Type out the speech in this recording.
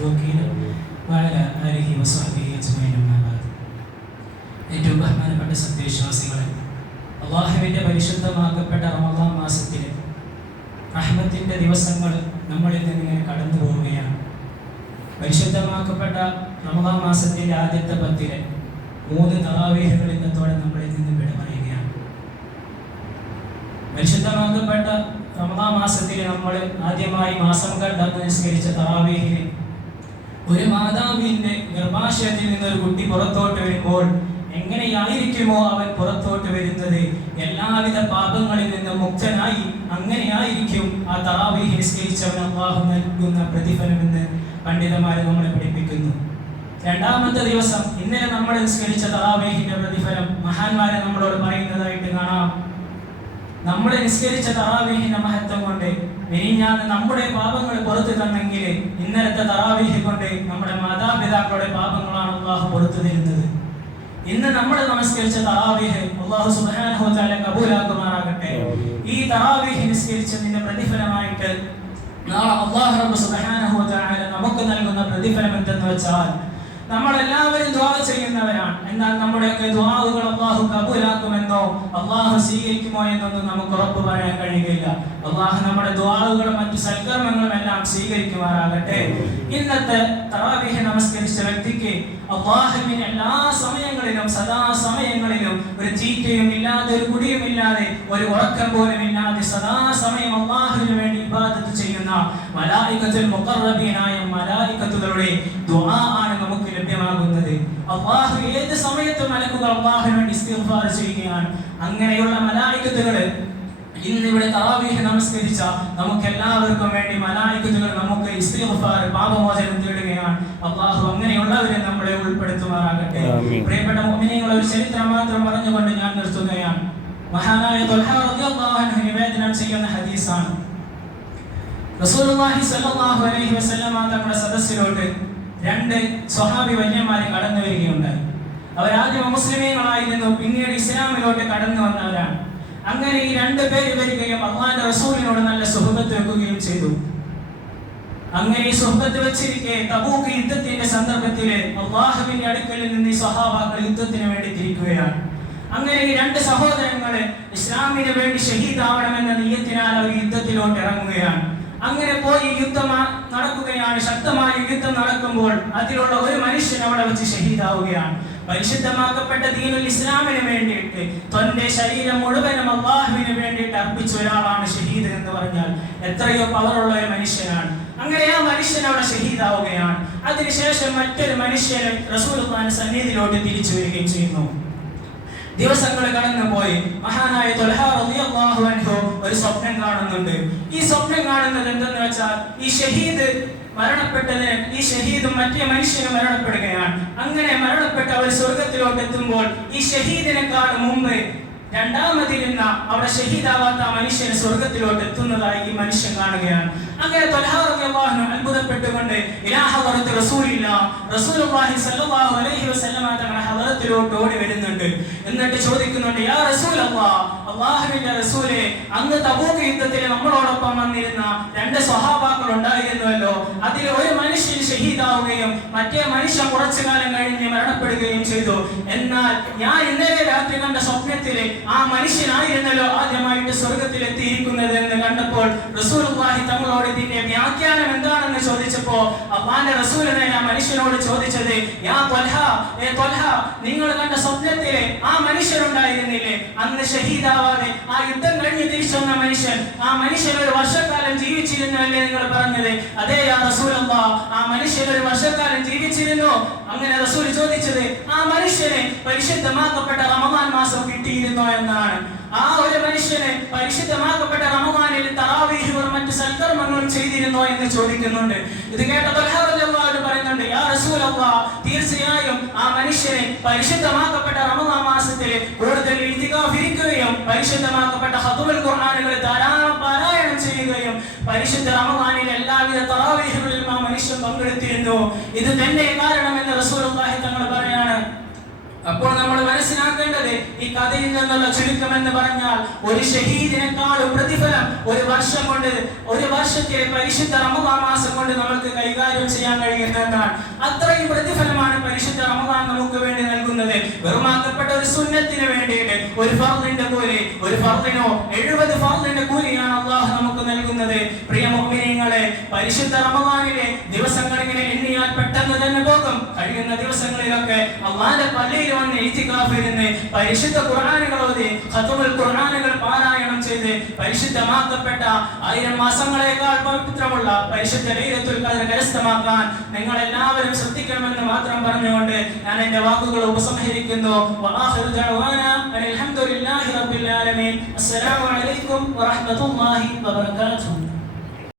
المتوكلين وعلى آله وصحبه أجمعين أما بعد. ഏറ്റവും ബഹുമാനപ്പെട്ട സത്യവിശ്വാസികളെ, അല്ലാഹുവിന്റെ പരിശുദ്ധമാക്കപ്പെട്ട റമദാൻ മാസത്തിലെ റഹ്മത്തിന്റെ ദിവസങ്ങൾ നമ്മളിൽ നിന്നിങ്ങനെ കടന്നു പോവുകയാണ്. പരിശുദ്ധമാക്കപ്പെട്ട റമദാൻ മാസത്തിന്റെ ആദ്യത്തെ 10 3 തറാവീഹുകൾ ഇന്നത്തോടെ നമ്മളിൽ നിന്ന് വിടപറയുകയാണ്. പരിശുദ്ധമാക്കപ്പെട്ട റമദാൻ മാസത്തിൽ നമ്മൾ ആദ്യമായി മാസം കണ്ടന്ന് നിസ്കരിച്ച തറാവീഹിൽ ഒരു മാതാവിന്റെ ഗർഭാശയത്തിൽ നിന്നൊരു കുട്ടി പുറത്തോട്ട് വരുമ്പോൾ എങ്ങനെയായിരിക്കുമോ അവൻ പുറത്തോട്ട് വരുന്നത്, എല്ലാവിധ പാപങ്ങളിൽ നിന്ന് മുക്തനായി അങ്ങനെയായിരിക്കും ആ തറാവീഹ് നിസ്കരിച്ചവൻ അല്ലാഹു നൽകുന്ന പ്രതിഫലമെന്ന് പണ്ഡിതന്മാരെ നമ്മളെ പഠിപ്പിക്കുന്നു. രണ്ടാമത്തെ ദിവസം ഇന്നലെ നമ്മൾ നിസ്കരിച്ച തറാവീഹിന്റെ പ്രതിഫലം മഹാന്മാരെ നമ്മളോട് പറയുന്നതായിട്ട് കാണാം. നമ്മൾ നിസ്കരിച്ച തറാവീഹിന്റെ മഹത്വം കൊണ്ട് മിനിഞ്ഞാന്ന് നമ്മുടെ പാപങ്ങൾ പുറത്തു തന്നെങ്കിൽ ഇന്നലത്തെ തറാവീഹ് കൊണ്ട് നമ്മുടെ മാതാപിതാക്കളുടെ പാപങ്ങളാണ് അല്ലാഹു പുറത്തു തരുന്നത്. ഇന്ന് നമ്മൾ നമസ്കരിച്ച തറാവീഹ് അല്ലാഹു സുബ്ഹാനഹു വ തആല കബൂലാക്കുമാറാകട്ടെ. ഈ തറാവീഹ് നിസ്കരിച്ചതിന്റെ പ്രതിഫലമായിട്ട് നാളെ അല്ലാഹു റബ്ബ് സുബ്ഹാനഹു വ തആല നമുക്ക് നൽകുന്ന പ്രതിഫലം എന്തെന്ന് വെച്ചാൽ, നമ്മളെല്ലാവരും ദുആ ചെയ്യുന്നവരാണ്. എന്നാൽ നമ്മുടെയൊക്കെ ദുആകൾ അല്ലാഹു കബൂലാക്കുമെന്നോ അല്ലാഹു സ്വീകരിക്കുമോ എന്നൊന്നും നമുക്ക് ഉറപ്പ് പറയാൻ കഴിയുകയില്ല. അല്ലാഹു നമ്മുടെ ദുആകളും മറ്റു സൽക്കർമ്മങ്ങളും എല്ലാം സ്വീകരിക്കുമാറാകട്ടെ. ഇന്നത്തെ തറാവീഹ് നമസ്കരിച്ച വ്യക്തിക്ക് അല്ലാഹുവിന് എല്ലാ സമയങ്ങളിലും സദാ സമയങ്ങളിലും ഒരു തീറ്റയും ഇല്ലാതെ ഒരു കുടിയും ഇല്ലാതെ ഒരു ഉറക്കം പോലും ഇല്ലാതെ സദാ സമയം അല്ലാഹുവിന് വേണ്ടി ഇബാദത്ത് ചെയ്യുന്ന മലായികത്തുൽ മുഖറബീനായ മലായികത്തുകളുടെ ദുആ ആണ് നമുക്ക് ലഭ്യമാകുന്നത്. അല്ലാഹു ഏത് സമയത്തും മലക്കുകൾ അല്ലാഹുവിന് വേണ്ടി ഇസ്തിഗ്ഫാർ ചെയ്യുകയാണ്. അങ്ങനെയുള്ള മലായികത്തുകൾ ഇന്നിവിടെ തറാവീഹ് നമസ്കരിച്ച നമുക്ക് എല്ലാവർക്കും വേണ്ടി മലായികത്തുകൾ നമുക്ക് ഇസ്തിഗ്ഫാർ പാപമോചനം തേടുകയാണ്. അല്ലാഹു അങ്ങനെയുള്ളവരെ നമ്മളെ ഉൾപ്പെടുത്തുമാറാകട്ടെ. പ്രിയപ്പെട്ട മുഅ്മിനീങ്ങളെ, ഒരു ചരിത്രം മാത്രം പറഞ്ഞുകൊണ്ട് ഞാൻ നിർത്തുകയാണ്. മഹാനായ ത്വൽഹ റളിയല്ലാഹു അൻഹു നിവേദനം ചെയ്യുന്ന ഹദീസാണ്. റസൂലുള്ളാഹി സ്വല്ലല്ലാഹു അലൈഹി വസല്ലം തങ്ങളുടെ സദസ്സിലോട്ട് 2 സ്വഹാബി വന്യന്മാർ കടന്നു വരികയുണ്ടായി. അവരാദ്യം മുസ്ലിമീങ്ങളായിരുന്നു, പിന്നീട് ഇസ്ലാമിലോട്ട് കടന്നു വന്നവരാണ്. അങ്ങനെ ഈ 2 പേര് വരികയും അല്ലാഹുവിന്റെ റസൂലിനോട് നല്ല സുഹബത്ത് വെക്കുകയും ചെയ്തു. അങ്ങനെ ഈ സുഹബത്ത് വെച്ചിരിക്കെ തബൂക്ക് യുദ്ധത്തിന്റെ സന്ദർഭത്തിൽ അല്ലാഹുവിന്റെ അടുക്കൽ നിന്ന് ഈ സ്വഹാബാക്കൾ യുദ്ധത്തിന് വേണ്ടി തിരിക്കുകയാണ്. അങ്ങനെ ഈ 2 സഹോദരങ്ങളെ ഇസ്ലാമിന് വേണ്ടി ഷഹീദാവണമെന്ന നിയ്യത്തിനാൽ അവർ യുദ്ധത്തിലോട്ട് ഇറങ്ങുകയാണ്. അങ്ങനെ പോയി യുദ്ധം നടക്കുകയാണ്. ശക്തമായ യുദ്ധം നടക്കുമ്പോൾ അതിലുള്ള ഒരു മനുഷ്യൻ അവിടെ വെച്ച് ഷഹീദാവുകയാണ്. പരിശുദ്ധമാക്കപ്പെട്ട ദീനുൽ ഇസ്ലാമിന് വേണ്ടിയിട്ട് തന്റെ ശരീരം മുഴുവനും അല്ലാഹുവിന് വേണ്ടിയിട്ട് അർപ്പിച്ച ഒരാളാണ് ഷഹീദ് എന്ന് പറഞ്ഞാൽ എത്രയോ പവറുള്ള ഒരു മനുഷ്യനാണ്. അങ്ങനെ ആ മനുഷ്യൻ അവിടെ ഷഹീദാവുകയാണ്. അതിനുശേഷം മറ്റൊരു മനുഷ്യനെ റസൂലുള്ളാഹിന്റെ സന്നിധിയിലോട്ട് തിരിച്ചു വരികയും ചെയ്യുന്നു. ദിവസങ്ങൾ കടന്നുപോയി. മഹാനായ ത്വൽഹ റളിയല്ലാഹു അൻഹു ഒരു സ്വപ്നം കാണുന്നുണ്ട്. ഈ സ്വപ്നം കാണുന്നത് എന്തെന്ന് വെച്ചാൽ, ഈ ഷഹീദ് മരണപ്പെട്ടതിന് ഈ ഷഹീദും മറ്റേ മനുഷ്യനും മരണപ്പെടുകയാണ്. അങ്ങനെ മരണപ്പെട്ട് അവർ സ്വർഗത്തിലോട്ട് എത്തുമ്പോൾ ഈ ഷഹീദിനെക്കാൾ മുമ്പ് രണ്ടാമതിരുന്ന അവിടെ ഷഹീദാവാത്ത മനുഷ്യന് സ്വർഗത്തിലോട്ട് എത്തുന്നതായി ഈ മനുഷ്യൻ കാണുകയാണ്. അങ്ങനെ ത്വൽഹ റളിയല്ലാഹു അൻഹു അത്ഭുതപ്പെട്ടുകൊണ്ട് ഇലാ ഹദറത്ത് റസൂലുള്ളാഹി സ്വല്ലല്ലാഹു അലൈഹി വസല്ലം തങ്ങളുടെ ഹദറത്തിലോട്ട് ഓടി വരുന്നുണ്ട്. എന്നിട്ട് ചോദിക്കുന്നുണ്ട്, യാ റസൂലല്ലാഹ്, അല്ലാഹുവിന്റെ റസൂലേ, അന്ന് തബൂക്ക് യുദ്ധത്തിൽ നമ്മളോടൊപ്പം വന്നിരുന്ന 2 സ്വഹാബാക്കൾ ഉണ്ടായിരുന്നുവല്ലോ, അതിൽ ഒരു മനുഷ്യൻ ഷഹീദാവുകയും മറ്റേ മനുഷ്യൻ കുറച്ചു കാലം കഴിഞ്ഞ് മരണപ്പെടുകയും ചെയ്തു. എന്നാൽ ഞാൻ ഇന്നലെ രാത്രി കണ്ട സ്വപ്നത്തിലെ ആ മനുഷ്യനായിരുന്നല്ലോ ആദ്യമായിട്ട് സ്വർഗത്തിൽ എത്തിയിരിക്കുന്നത് എന്ന് കണ്ടപ്പോൾ റസൂലുള്ളാഹി തങ്ങളോട് ഇതിന്റെ വ്യാഖ്യാനം എന്താണെന്ന് ചോദിച്ചപ്പോ അല്ലാഹുവിന്റെ റസൂൽ ആ മനുഷ്യനോട് ചോദിച്ചത്, യാ ത്വൽഹ, ത്വൽഹ, നിങ്ങൾ കണ്ട സ്വപ്നത്തിലെ ആ മനുഷ്യനുണ്ടായിരുന്നില്ലേ, അന്ന് ഷഹീദാവാതെ ആ യുദ്ധം കഴിഞ്ഞ് തിരിച്ചു വന്ന മനുഷ്യൻ, ആ മനുഷ്യൻ ഒരു വർഷക്കാലം ജീവിച്ചിരുന്നല്ലേ നിങ്ങൾ പറഞ്ഞത്? അതെ യാ റസൂലല്ലാഹ്, ആ മനുഷ്യൻ ഒരു വർഷക്കാലം ജീവിച്ചിരുന്നു. അങ്ങനെ റസൂൽ ചോദിച്ചത്, ആ മനുഷ്യനെ പരിശുദ്ധമാക്കപ്പെട്ട റമദാൻ മാസം കിട്ടിയിരുന്നോ എന്നാണ്. ആ ഒരു മനുഷ്യനെ പരിശുദ്ധമാക്കപ്പെട്ട റമദാനിൽ തറാവീഹും മറ്റു സൽക്കർമ്മങ്ങളും ചെയ്തിരുന്നോ എന്ന് ചോദിക്കുന്നുണ്ട്. ഇത് കേട്ട ത്വൽഹ റളിയല്ലാഹു അൻഹു പറയുന്നുണ്ട്, യാ റസൂലല്ലാഹ്, തീർച്ചയായും ആ മനുഷ്യനെ പരിശുദ്ധമാക്കപ്പെട്ട റമദാൻ മാസത്തിൽ കൂടുതൽ ഇഅ്തികാഫ് ഇരിക്കുകയും പരിശുദ്ധമാക്കപ്പെട്ട ഖത്മുൽ ഖുർആനുകൾ ധാരാളം പാരായണം ചെയ്യുകയും പരിശുദ്ധ റമദാനിൽ എല്ലാവിധ തറാവീഹുകളിലും ആ മനുഷ്യൻ പങ്കെടുത്തിരുന്നു. ഇത് തന്നെ കാരണമെന്ന് റസൂലുള്ളാഹി തങ്ങൾ പറയാണ്. അപ്പോൾ നമ്മൾ മനസ്സിലാക്കേണ്ടത് പറയാനുള്ളത്, ഈ കഥയിൽ നിന്നുള്ള ചുരുക്കം എന്ന് പറഞ്ഞാൽ ഒരു ഷഹീദിനെക്കാളും പ്രതിഫലം ഒരു വർഷം കൊണ്ട്, ഒരു വർഷത്തിലെ പരിശുദ്ധ റമദാൻ മാസം കൊണ്ട് നമുക്ക് കൈകാര്യം ചെയ്യാൻ കഴിയുന്നതാണ്. അത്രയും പ്രതിഫലമാണ് പരിശുദ്ധ റമദാൻ നമുക്ക് വേണ്ടി നൽകുന്നത്. വെറുമാക്കപ്പെട്ട ഒരു സുന്നത്തിന് വേണ്ടിയിട്ട് ഒരു ഫർദിന്റെ കൂലി, ഒരു ഫർദിനോ 70 ഫർദിന്റെ കൂലിയാണ് അല്ലാഹു നമുക്ക് നൽകുന്നത്. പ്രിയ മുഅ്മിനീങ്ങളെ, പരിശുദ്ധ റമദാനിലെ ദിവസങ്ങൾ ഇങ്ങനെ എണ്ണിയാൽ പെട്ടെന്ന് തന്നെ പോകും. കഴിയുന്ന ദിവസങ്ങളിലൊക്കെ അല്ലാഹുവിന്റെ പള്ളിയിൽ വന്ന് ഇത്തികാഫ് ഇരുന്ന് പരിശുദ്ധ ഖുർആനുകൾ ഓതി, ഖത്മുൽ ഖുർആനുകൾ പാരായണം ചെയ്ത് പരിശുദ്ധമാക്കപ്പെട്ട 1000 മാസങ്ങളേക്കാൾ പവിത്രമുള്ള പരിശുദ്ധ ലൈലത്തുൽ ഖദ്ർ കരസ്ഥമാക്കാൻ നിങ്ങൾ എല്ലാവരും ശ്രദ്ധിക്കണമെന്ന് മാത്രം പറഞ്ഞുകൊണ്ട് ഞാൻ എന്റെ വാക്കുകൾ ഉപസംഹരിക്കുന്നു. വആഖിറു ദഅവാന അൽഹംദുലില്ലാഹി റബ്ബിൽ ആലമീൻ. അസ്സലാമു അലൈക്കും വറഹ്മത്തുള്ളാഹി വബറകാതുഹു.